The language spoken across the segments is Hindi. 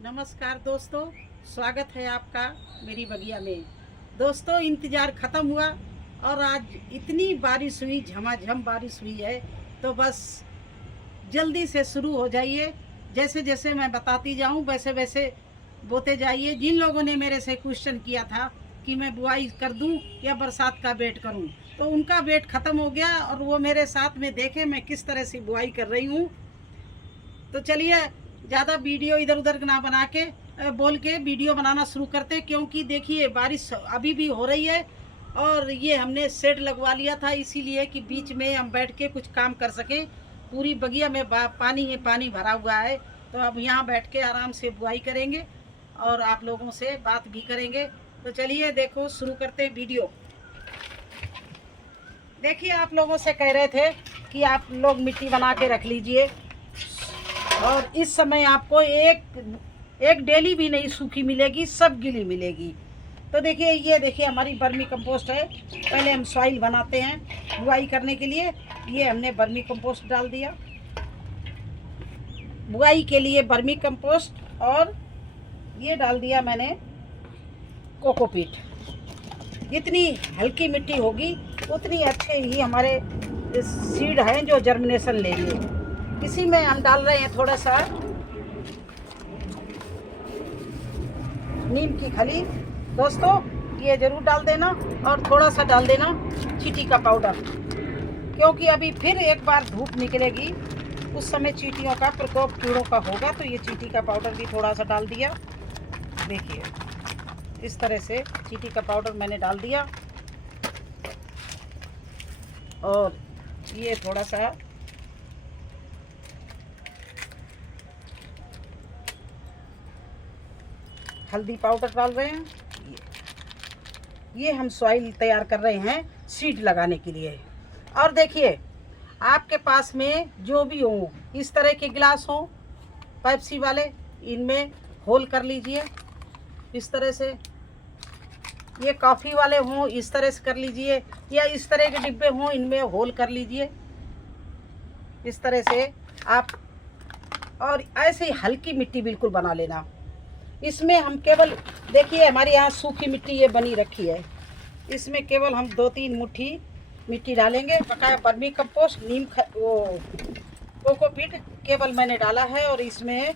नमस्कार दोस्तों, स्वागत है आपका मेरी बगिया में। दोस्तों, इंतज़ार ख़त्म हुआ और आज इतनी बारिश हुई, झमाझम बारिश हुई है। तो बस जल्दी से शुरू हो जाइए। जैसे जैसे मैं बताती जाऊं वैसे वैसे बोते जाइए। जिन लोगों ने मेरे से क्वेश्चन किया था कि मैं बुआई कर दूं या बरसात का वेट करूं, तो उनका वेट ख़त्म हो गया और वो मेरे साथ में देखे मैं किस तरह से बुआई कर रही हूँ। तो चलिए, ज़्यादा वीडियो इधर उधर ना बना के बोल के वीडियो बनाना शुरू करते, क्योंकि देखिए बारिश अभी भी हो रही है और ये हमने शेड लगवा लिया था इसीलिए कि बीच में हम बैठ के कुछ काम कर सकें। पूरी बगिया में पानी ही पानी भरा हुआ है, तो अब यहाँ बैठ के आराम से बुआई करेंगे और आप लोगों से बात भी करेंगे। तो चलिए देखो, शुरू करते हैं वीडियो। देखिए, आप लोगों से कह रहे थे कि आप लोग मिट्टी बना के रख लीजिए और इस समय आपको एक डेली भी नहीं सूखी मिलेगी, सब गीली मिलेगी। तो देखिए, ये देखिए हमारी बर्मी कंपोस्ट है। पहले हम सॉइल बनाते हैं बुआई करने के लिए। ये हमने बर्मी कंपोस्ट डाल दिया बुआई के लिए, बर्मी कंपोस्ट, और ये डाल दिया मैंने कोकोपीट। जितनी हल्की मिट्टी होगी उतनी अच्छे ही हमारे सीड हैं जो जर्मिनेशन लेंगे। इसी में हम डाल रहे हैं थोड़ा सा नीम की खली। दोस्तों, ये ज़रूर डाल देना और थोड़ा सा डाल देना चींटी का पाउडर, क्योंकि अभी फिर एक बार धूप निकलेगी, उस समय चींटियों का प्रकोप कीड़ों का होगा। तो ये चींटी का पाउडर भी थोड़ा सा डाल दिया। देखिए, इस तरह से चींटी का पाउडर मैंने डाल दिया और ये थोड़ा सा हल्दी पाउडर डाल रहे हैं। ये हम सॉइल तैयार कर रहे हैं सीड लगाने के लिए। और देखिए, आपके पास में जो भी हो, इस तरह के गिलास हो पेप्सी वाले, इनमें होल कर लीजिए इस तरह से। ये कॉफ़ी वाले हों, इस तरह से कर लीजिए, या इस तरह के डिब्बे हों, इनमें होल कर लीजिए इस तरह से आप। और ऐसे ही हल्की मिट्टी बिल्कुल बना लेना। इसमें हम केवल, देखिए हमारे यहाँ सूखी मिट्टी ये बनी रखी है, इसमें केवल हम 2-3 मुट्ठी मिट्टी डालेंगे। बकाया बर्मी कंपोस्ट, वो कोकोपीट केवल मैंने डाला है, और इसमें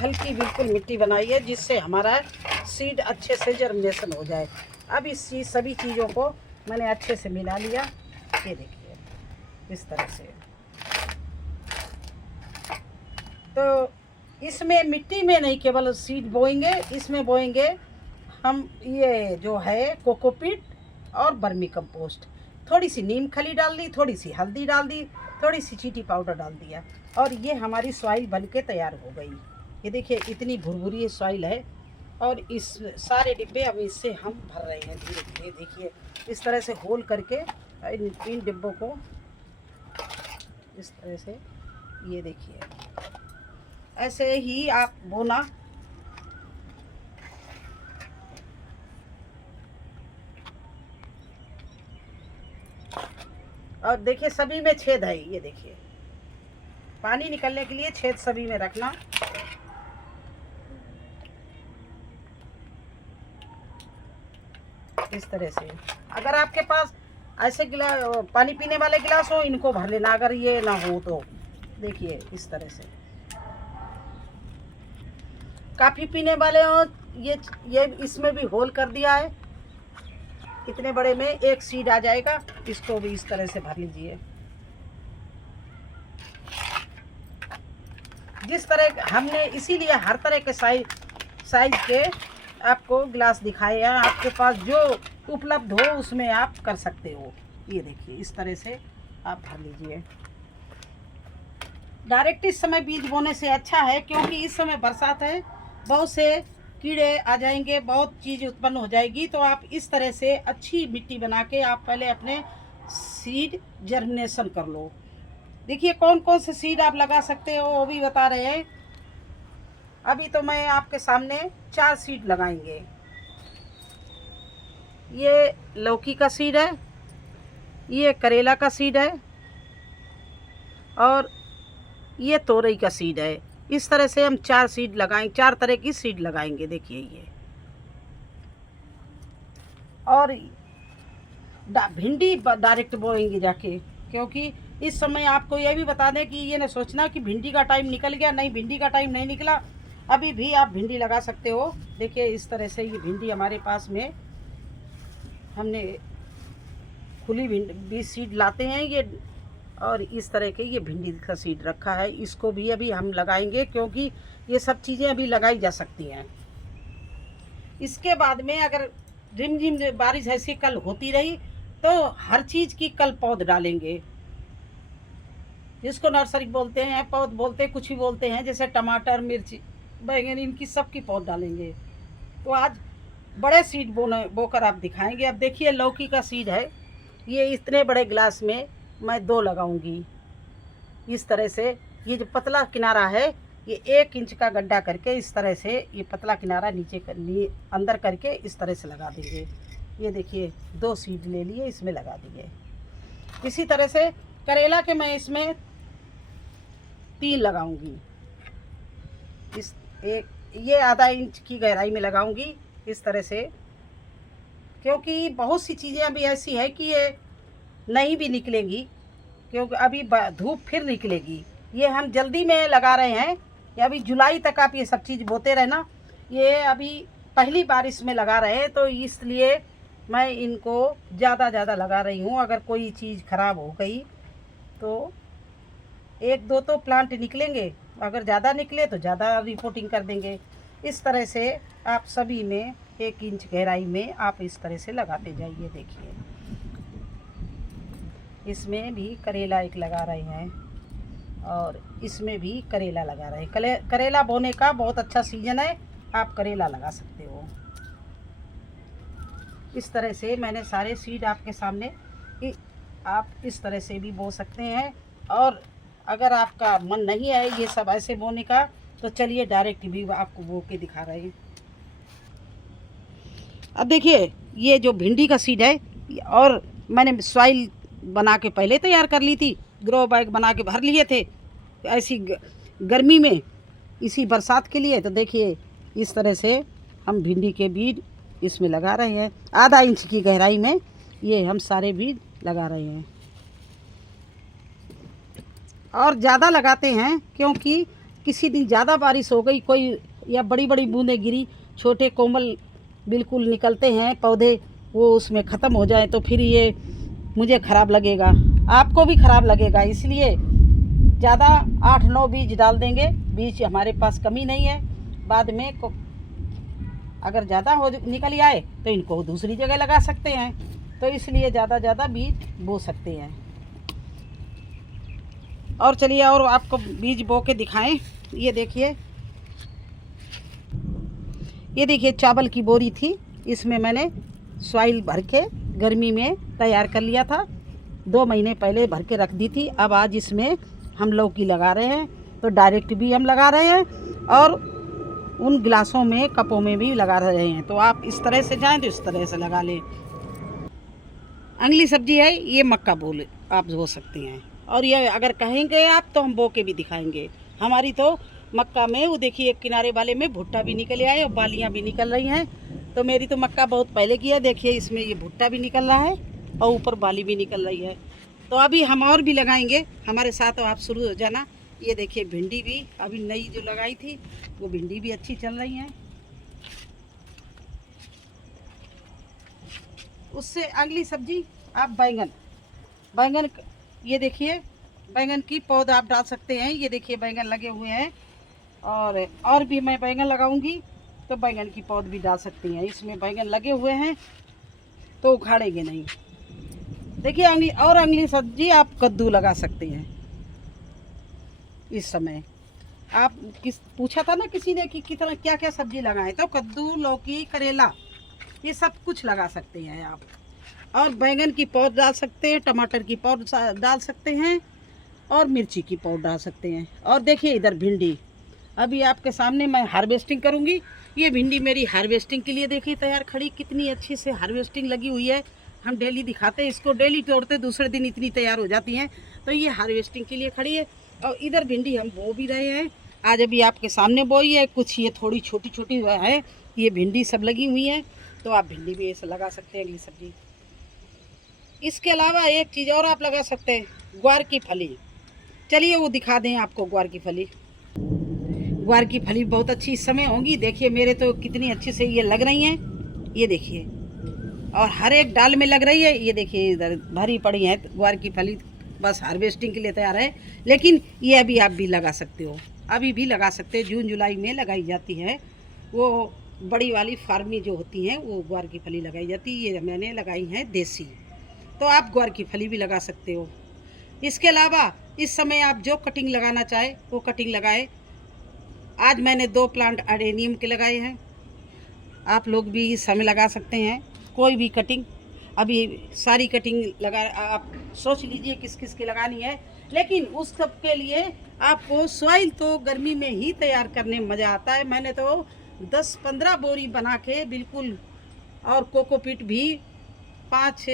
हल्की बिल्कुल मिट्टी बनाई है जिससे हमारा सीड अच्छे से जर्मिनेशन हो जाए। अब इस सभी चीज़ों को मैंने अच्छे से मिला लिया। ये देखिए इस तरह से। तो इसमें मिट्टी में नहीं केवल सीड बोएंगे, इसमें बोएंगे हम ये जो है कोकोपीट और बर्मी कंपोस्ट। थोड़ी सी नीम खली डाल दी, थोड़ी सी हल्दी डाल दी, थोड़ी सी चींटी पाउडर डाल दिया, और ये हमारी सॉइल बनके तैयार हो गई। ये देखिए इतनी भुरभुरी सॉइल है, और इस सारे डिब्बे अब इससे हम भर रहे हैं धीरे धीरे। देखिए इस तरह से होल करके इन डिब्बों को इस तरह से, ये देखिए ऐसे ही आप बोना। और देखिए सभी में छेद है, ये देखिए पानी निकलने के लिए छेद सभी में रखना। इस तरह से अगर आपके पास ऐसे गिलास, पानी पीने वाले गिलास हो, इनको भर लेना। अगर ये ना हो तो देखिए इस तरह से। काफ़ी पीने वाले हो, ये इसमें भी होल कर दिया है। इतने बड़े में एक सीड आ जाएगा, इसको भी इस तरह से भर लीजिए। जिस तरह हमने, इसीलिए हर तरह के साइज के आपको गिलास दिखाए हैं। आपके पास जो उपलब्ध हो उसमें आप कर सकते हो। ये देखिए इस तरह से आप भर लीजिए। डायरेक्ट इस समय बीज बोने से अच्छा है, क्योंकि इस समय बरसात है, बहुत से कीड़े आ जाएंगे, बहुत चीज़ उत्पन्न हो जाएगी। तो आप इस तरह से अच्छी मिट्टी बना के आप पहले अपने सीड जर्मिनेशन कर लो। देखिए कौन कौन से सीड आप लगा सकते हो वो भी बता रहे हैं। अभी तो मैं आपके सामने 4 सीड लगाएंगे। ये लौकी का सीड है, ये करेला का सीड है, और ये तोरई का सीड है। इस तरह से हम 4 सीड लगाएंगे, 4 तरह की सीड लगाएंगे। देखिए ये, और भिंडी डायरेक्ट बोएंगे जाके, क्योंकि इस समय आपको ये भी बता दें कि ये ना सोचना कि भिंडी का टाइम निकल गया, नहीं, भिंडी का टाइम नहीं निकला, अभी भी आप भिंडी लगा सकते हो। देखिए इस तरह से ये भिंडी हमारे पास में हमने खुली भिंडी सीड लाते हैं ये, और इस तरह के ये भिंडी का सीड रखा है, इसको भी अभी हम लगाएंगे, क्योंकि ये सब चीज़ें अभी लगाई जा सकती हैं। इसके बाद में अगर रिमझिम बारिश ऐसी कल होती रही तो हर चीज़ की कल पौध डालेंगे, जिसको नर्सरी बोलते हैं, पौध बोलते हैं, कुछ भी बोलते हैं, जैसे टमाटर, मिर्ची, बैंगन, इनकी सब की पौध डालेंगे। तो आज बड़े सीड बोकर आप दिखाएंगे। अब देखिए लौकी का सीड है, ये इतने बड़े गिलास में मैं 2 लगाऊंगी। इस तरह से ये जो पतला किनारा है, ये 1 इंच का गड्ढा करके इस तरह से ये पतला किनारा नीचे अंदर करके इस तरह से लगा देंगे। ये देखिए 2 सीड ले लिए, इसमें लगा दिए। इसी तरह से करेला के मैं इसमें 3 लगाऊंगी। इस एक ये आधा इंच की गहराई में लगाऊंगी इस तरह से, क्योंकि बहुत सी चीज़ें अभी ऐसी है कि ये नहीं भी निकलेंगी, क्योंकि अभी धूप फिर निकलेगी। ये हम जल्दी में लगा रहे हैं, या अभी जुलाई तक आप ये सब चीज़ बोते रहना। ये अभी पहली बार इसमें लगा रहे हैं, तो इसलिए मैं इनको ज़्यादा लगा रही हूँ। अगर कोई चीज़ ख़राब हो गई तो 1-2 तो प्लांट निकलेंगे, अगर ज़्यादा निकले तो ज़्यादा रिपोर्टिंग कर देंगे। इस तरह से आप सभी में 1 इंच गहराई में आप इस तरह से लगाते जाइए। देखिए इसमें भी करेला एक लगा रहे हैं, और इसमें भी करेला लगा रहे हैं। करेला बोने का बहुत अच्छा सीजन है, आप करेला लगा सकते हो। इस तरह से मैंने सारे सीड आपके सामने, आप इस तरह से भी बो सकते हैं। और अगर आपका मन नहीं है ये सब ऐसे बोने का, तो चलिए डायरेक्ट भी आपको बो के दिखा रहे हैं। अब देखिए ये जो भिंडी का सीड है, और मैंने सॉइल बना के पहले तैयार कर ली थी, ग्रो बैग बना के भर लिए थे ऐसी गर्मी में, इसी बरसात के लिए। तो देखिए इस तरह से हम भिंडी के बीज इसमें लगा रहे हैं, आधा इंच की गहराई में ये हम सारे बीज लगा रहे हैं। और ज़्यादा लगाते हैं क्योंकि किसी दिन ज़्यादा बारिश हो गई कोई, या बड़ी बड़ी बूंदें गिरी, छोटे कोमल बिल्कुल निकलते हैं पौधे, वो उसमें ख़त्म हो जाए तो फिर ये मुझे ख़राब लगेगा, आपको भी ख़राब लगेगा। इसलिए ज़्यादा 8-9 बीज डाल देंगे। बीज हमारे पास कमी नहीं है, बाद में अगर ज़्यादा हो निकल आए तो इनको दूसरी जगह लगा सकते हैं, तो इसलिए ज़्यादा बीज बो सकते हैं। और चलिए और आपको बीज बो के दिखाएं। ये देखिए चावल की बोरी थी, इसमें मैंने सॉइल भर के गर्मी में तैयार कर लिया था, 2 महीने पहले भर के रख दी थी। अब आज इसमें हम लौकी लगा रहे हैं, तो डायरेक्ट भी हम लगा रहे हैं, और उन गिलासों में, कपों में भी लगा रहे हैं। तो आप इस तरह से जाएं तो इस तरह से लगा लें। अगली सब्जी है ये मक्का बोल, आप बो सकते हैं। और ये अगर कहेंगे आप तो हम बो के भी दिखाएंगे। हमारी तो मक्का में वो देखिए एक किनारे वाले में भुट्टा भी निकल आए और बालियाँ भी निकल रही हैं। तो मेरी तो मक्का बहुत पहले की है, देखिए इसमें ये भुट्टा भी निकल रहा है और ऊपर बाली भी निकल रही है। तो अभी हम और भी लगाएंगे, हमारे साथ आप शुरू हो जाना। ये देखिए भिंडी भी अभी नई जो लगाई थी, वो भिंडी भी अच्छी चल रही हैं। उससे अगली सब्जी आप बैंगन, ये देखिए बैंगन की पौध आप डाल सकते हैं। ये देखिए बैंगन लगे हुए हैं, और भी मैं बैंगन लगाऊंगी तो बैंगन की पौध भी डाल सकती हैं। इसमें बैंगन लगे हुए हैं तो उखाड़ेंगे नहीं। देखिए अगली सब्जी आप कद्दू लगा सकते हैं। इस समय आप पूछा था ना किसी ने कि कितना क्या सब्जी लगाएं, तो कद्दू, लौकी, करेला, ये सब कुछ लगा सकते हैं आप। और बैंगन की पौध डाल सकते हैं, टमाटर की पौध डाल सकते हैं, और मिर्ची की पौध डाल सकते हैं। और देखिए इधर भिंडी, अभी आपके सामने मैं हार्वेस्टिंग करूंगी। ये भिंडी मेरी हार्वेस्टिंग के लिए देखिए तैयार खड़ी, कितनी अच्छी से हार्वेस्टिंग लगी हुई है। हम डेली दिखाते हैं इसको, डेली तोड़ते, दूसरे दिन इतनी तैयार हो जाती हैं। तो ये हार्वेस्टिंग के लिए खड़ी है। और इधर भिंडी हम बो भी रहे हैं, आज अभी आपके सामने बोई है, कुछ ये थोड़ी छोटी छोटी है, ये भिंडी सब लगी हुई है, तो आप भिंडी भी ऐसे लगा सकते हैं, अगली सब्जी। इसके अलावा एक चीज़ और आप लगा सकते हैं, ग्वार की फली। चलिए वो दिखा दें आपको ग्वार की फली। ग्वार की फली बहुत अच्छी इस समय होंगी। देखिए मेरे तो कितनी अच्छे से ये लग रही हैं, ये देखिए, और हर एक डाल में लग रही है। ये देखिए इधर भरी पड़ी है ग्वार की फली, बस हार्वेस्टिंग के लिए तैयार है। लेकिन ये अभी आप भी लगा सकते हो, अभी भी लगा सकते हैं। जून जुलाई में लगाई जाती है, वो बड़ी वाली फार्मी जो होती हैं वो ग्वार की फली लगाई जाती है। ये मैंने लगाई हैं देसी, तो आप ग्वार की फली भी लगा सकते हो। इसके अलावा इस समय आप जो कटिंग लगाना चाहे वो कटिंग लगाए। आज मैंने 2 प्लांट अडेनियम के लगाए हैं, आप लोग भी इस समय लगा सकते हैं कोई भी कटिंग। अभी सारी कटिंग लगा, आप सोच लीजिए किस किस की लगानी है। लेकिन उस सब के लिए आपको सॉइल तो गर्मी में ही तैयार करने में मज़ा आता है। मैंने तो 10-15 बोरी बना के बिल्कुल, और कोकोपीट भी 5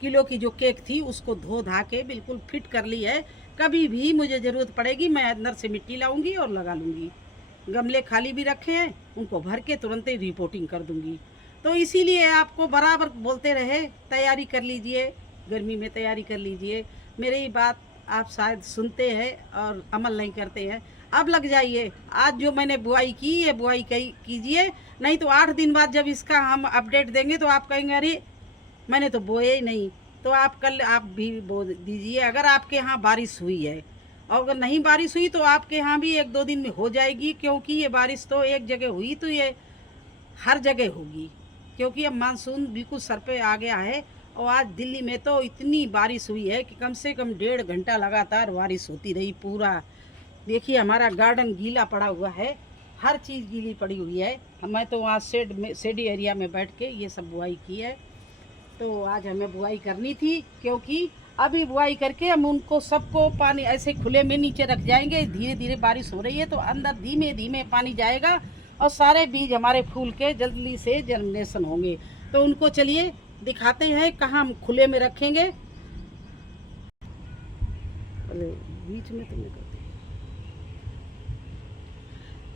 किलो की जो केक थी उसको धो धा के बिल्कुल फिट कर ली है। कभी भी मुझे ज़रूरत पड़ेगी मैं अंदर से मिट्टी लाऊंगी और लगा लूँगी। गमले खाली भी रखे हैं, उनको भर के तुरंत ही रिपोर्टिंग कर दूँगी। तो इसीलिए आपको बराबर बोलते रहे तैयारी कर लीजिए, गर्मी में तैयारी कर लीजिए। मेरी बात आप शायद सुनते हैं और अमल नहीं करते हैं। अब लग जाइए, आज जो मैंने बुआई की ये बुआई कीजिए, नहीं तो 8 दिन बाद जब इसका हम अपडेट देंगे तो आप कहेंगे अरे मैंने तो बोया ही नहीं। तो आप कल आप भी बो दीजिए, अगर आपके यहाँ बारिश हुई है। और अगर नहीं बारिश हुई तो आपके यहाँ भी 1-2 दिन में हो जाएगी, क्योंकि ये बारिश तो एक जगह हुई तो ये हर जगह होगी, क्योंकि अब मानसून बिल्कुल सर पे आ गया है। और आज दिल्ली में तो इतनी बारिश हुई है कि कम से कम 1.5 घंटा लगातार बारिश होती रही। पूरा देखिए हमारा गार्डन गीला पड़ा हुआ है, हर चीज़ गीली पड़ी हुई है। मैं तो वहाँ शेडी एरिया में बैठ के ये सब बुआई की है। तो आज हमें बुआई करनी थी, क्योंकि अभी बुआई करके हम उनको सबको पानी ऐसे खुले में नीचे रख जाएंगे। धीरे धीरे बारिश हो रही है तो अंदर धीमे धीमे पानी जाएगा और सारे बीज हमारे फूल के जल्दी से जर्मिनेशन होंगे। तो उनको चलिए दिखाते हैं कहाँ हम खुले में रखेंगे। बीच में तुमने कर दिया।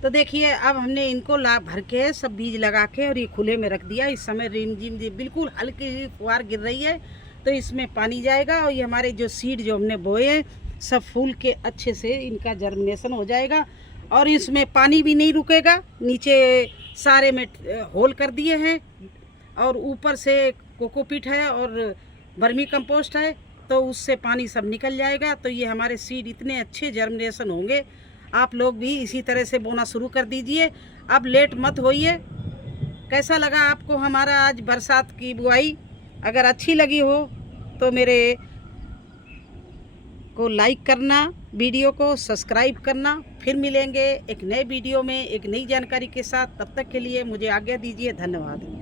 तो देखिए अब हमने इनको ला भर के सब बीज लगा के और ये खुले में रख दिया। इस समय रिमझिम बिल्कुल हल्की फुहार गिर रही है, तो इसमें पानी जाएगा और ये हमारे जो सीड जो हमने बोए हैं सब फूल के अच्छे से इनका जर्मिनेशन हो जाएगा। और इसमें पानी भी नहीं रुकेगा, नीचे सारे में होल कर दिए हैं और ऊपर से कोकोपीट है और वर्मी कंपोस्ट है, तो उससे पानी सब निकल जाएगा। तो ये हमारे सीड इतने अच्छे जर्मिनेशन होंगे। आप लोग भी इसी तरह से बोना शुरू कर दीजिए, अब लेट मत होइए। कैसा लगा आपको हमारा आज बरसात की बुआई? अगर अच्छी लगी हो तो मेरे को लाइक करना, वीडियो को सब्सक्राइब करना। फिर मिलेंगे एक नए वीडियो में एक नई जानकारी के साथ। तब तक के लिए मुझे आज्ञा दीजिए। धन्यवाद।